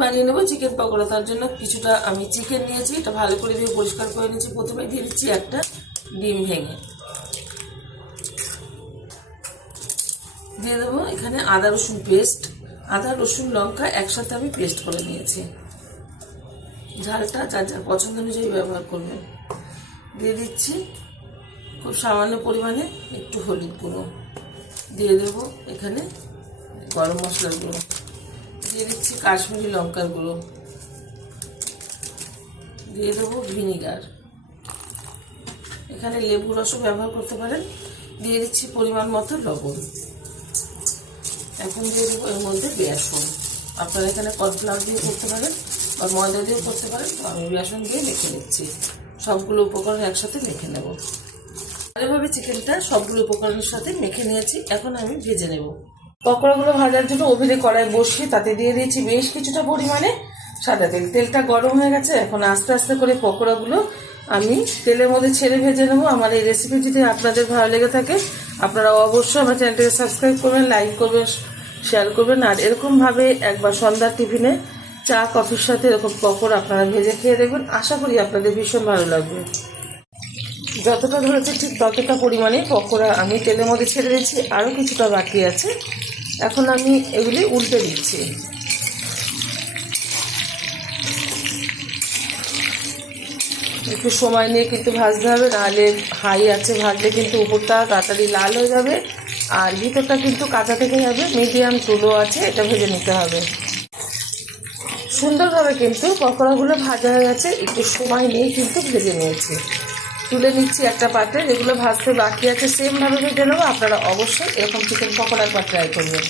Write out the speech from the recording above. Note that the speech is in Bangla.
বানিয়ে নেবো চিকেন পকোড়া। তার জন্য কিছুটা আমি চিকেন নিয়েছি, এটা ভালো করে দিয়ে পরিষ্কার করে নিয়েছি। প্রথমে দিয়ে দিচ্ছি একটা ডিম ভেঙে, দিয়ে দেবো এখানে আদা রসুন পেস্ট। আদা রসুন লঙ্কা একসাথে আমি পেস্ট করে নিয়েছি। ঝালটা যার যার পছন্দ অনুযায়ী ব্যবহার করবেন। দিয়ে দিচ্ছি খুব সামান্য পরিমাণে একটু হলুদ গুঁড়ো, দিয়ে দেবো এখানে গরম মশলার গুঁড়ো, দিয়ে দিচ্ছি কাশ্মীরি লঙ্কার গুঁড়ো, দিয়ে দেবো ভিনিগার, এখানে লেবু রসও ব্যবহার করতে পারেন। দিয়ে দিচ্ছি পরিমাণ মতো লবণ। এখন দিয়ে দেবো এর মধ্যে বেসন। আপনারা এখানে কর্নফ্লাওয়ার দিয়ে করতে পারেন বা ময়দা দিয়েও করতে পারেন। তো আমি বেসন দিয়ে মেখে নিচ্ছি। সবগুলো উপকরণ একসাথে মেখে নেব। ভালোভাবে চিকেনটা সবগুলো উপকরণের সাথে মেখে নিয়েছি। এখন আমি ভেজে নেব। পকোড়াগুলো ভাজার জন্য ওভেনে কড়াই বসিয়ে তাতে দিয়ে দিয়েছি বেশ কিছুটা পরিমাণে সাদা তেল। তেলটা গরম হয়ে গেছে। এখন আস্তে আস্তে করে পকোড়াগুলো আমি তেলের মধ্যে ছেড়ে ভেজে নেবো। আমার এই রেসিপি যদি আপনাদের ভালো লেগে থাকে আপনারা অবশ্যই আমার চ্যানেলটাকে সাবস্ক্রাইব করবেন, লাইক করবেন, শেয়ার করবেন। আর এরকমভাবে একবার সন্ধ্যার টিফিনে চা কফির সাথে এরকম পকোড়া আপনারা ভেজে খেয়ে দেখবেন। আশা করি আপনাদের ভীষণ ভালো লাগবে। যতটা ধরেছে ঠিক ততটা পরিমাণে পকোড়া আমি তেলের মধ্যে ছেড়ে দিচ্ছি। আরও কিছুটা বাকি আছে। এখন আমি এগুলি উল্টে দিচ্ছি। একটু সময় নিয়ে কিন্তু ভাজতে হবে, নাহলে হাই আছে ভাজলে কিন্তু উপরটা তাড়াতাড়ি লাল হয়ে যাবে আর ভিতরটা কিন্তু কাঁচা থেকে যাবে। মিডিয়াম টু লো আছে, এটা ভেজে নিতে হবে। সুন্দরভাবে কিন্তু পকোড়াগুলো ভাজা হয়ে গেছে। একটু সময় নিয়ে কিন্তু ভেজে নিয়েছি। তুলে নিচ্ছি একটা পাত্রে। যেগুলো ভাজতে বাকি আছে সেমভাবে ভেজে নেবো। আপনারা অবশ্যই এরকম চিকেন পকোড়া একবার ট্রাই করবেন।